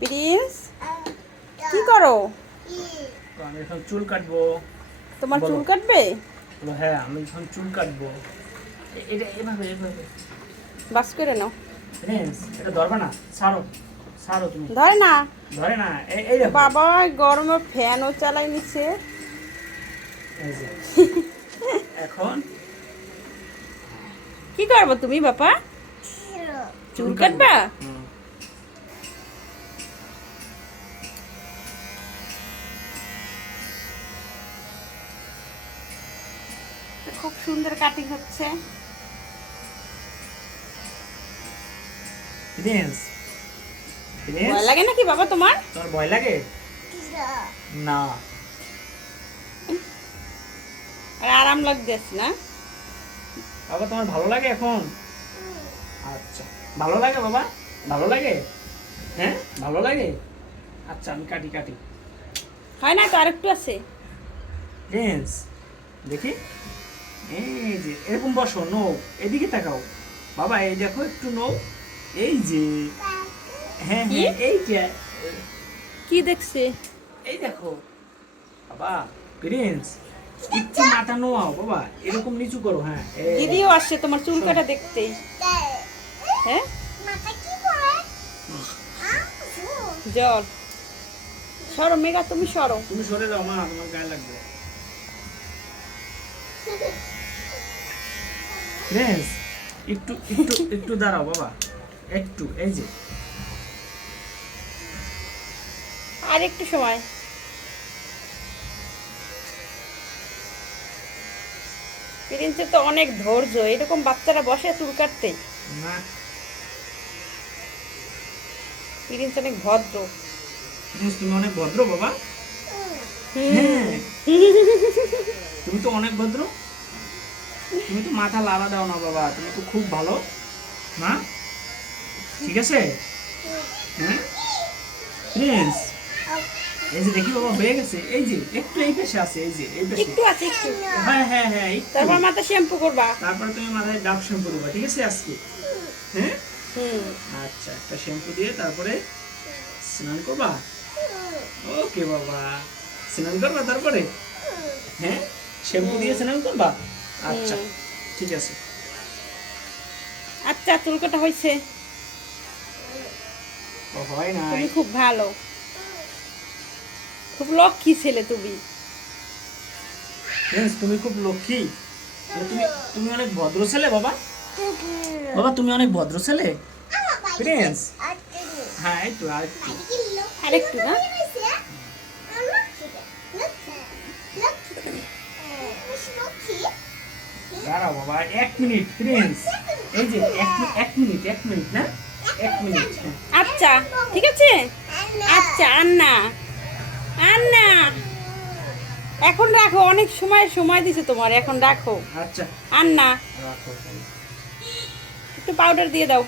Prince কি করো? আমি এখন চুল কাটবো। তোমার চুল কাটবে? হ্যাঁ, আমি এখন চুল কাটবো। এটা এভাবে এভাবে বাস করে নাও। প্রিন্স, এটা ধরবে না, ছাড়ো ছাড়ো, তুমি ধরে না। ধরে না। এই দেখো বাবা গরমে ফ্যানও চালাই নিচ্ছে। এই যে। এখন কি করবো তুমি বাবা? চুল কাটবা? হুম। খুব সুন্দর কাটিং হচ্ছে। প্রিন্স, ভয় লাগে নাকি বাবা তোমার? তোমার ভয় লাগে? না। আর আরাম লাগতেছে না? বাবা তোমার ভালো লাগে এখন? আচ্ছা, ভালো লাগে বাবা, ভালো লাগে। হ্যাঁ, ভালো লাগে। আচ্ছা, আমি কাটি কাটি। হয় না তো, আরেকটু আছে। প্রিন্স, দেখি। এই যে এরকম বসো, নো, এদিকে তাকাও। বাবা এই দেখো, একটু নো। এই যে, হ্যাঁ কি? হ্যাঁ, এইটা। কি দেখছে? এই দেখো বাবা। প্রিন্স, একটু মাথা নোয়াও বাবা, এরকম নিচু করো। হ্যাঁ, দিদিও আসছে তোমার চুল কাটা দেখতেই। হ্যাঁ, জল সরো মেঘা, তুমি সরো। তুমি সরে যাও মা, তোমার গায়ে লাগবে। প্রিন্স, একটু একটু একটু দাঁড়াও বাবা, একটু। এই যে, আর একটু সময়। প্রিন্সের তো অনেক ধৈর্য, এরকম বাচ্চারা বসে চুল কাটতে। না। প্রিন্স অনেক ভদ্র। প্রিন্স, তুমি অনেক ভদ্র বাবা। হুম। হ্যাঁ, তুমি তো অনেক ভদ্র। তুমি তো মাথা লাড়া দাও না বাবা, তুমি তো খুব ভালো না? ঠিক আছে। হ্যাঁ প্রিন্স, এই যে দেখি বাবা, হয়ে গেছে। এই যে একটু এই পাশে আছে, এই যে এই পাশে। একটু আছে, একটু। হ্যাঁ হ্যাঁ হ্যাঁ, একটু। তারপর মাথা শ্যাম্পু করবা। তারপরে তুমি মাথায় ডাব শ্যাম্পু দেবা, ঠিক আছে আজকে? হ্যাঁ, হুম। আচ্ছা, একটা শ্যাম্পু দিয়ে তারপরে স্নান করবা। ওকে বাবা, স্নান করবা তারপরে? হ্যাঁ, শ্যাম্পু দিয়ে স্নান করবা। আচ্ছা, হুম। ঠিক আছে। আচ্ছা, চুল কাটা হয়েছে। ও হয় নাই। তুমি খুব ভালো, খুব লক্ষ্মী ছেলে তুমি। প্রিন্স, তুমি খুব লক্ষ্মী। তুমি তুমি অনেক ভদ্র ছেলে বাবা। বাবা তুমি অনেক ভদ্র ছেলে। প্রিন্স, হ্যাঁ এই তো আরেকটু। আরেকটু না? দাঁড়াও বাবা, 1 মিনিট প্রিন্স। এই যে 1 মিনিট, 1 মিনিট না, 1 মিনিট। হ্যাঁ। আচ্ছা, ঠিক আছে। আচ্ছা, আন্না আন্না, এখন রাখো, অনেক সময় সময় দিছে তোমার, এখন রাখো। আচ্ছা, আন্না, রাখো। একটু পাউডার দিয়ে দাও।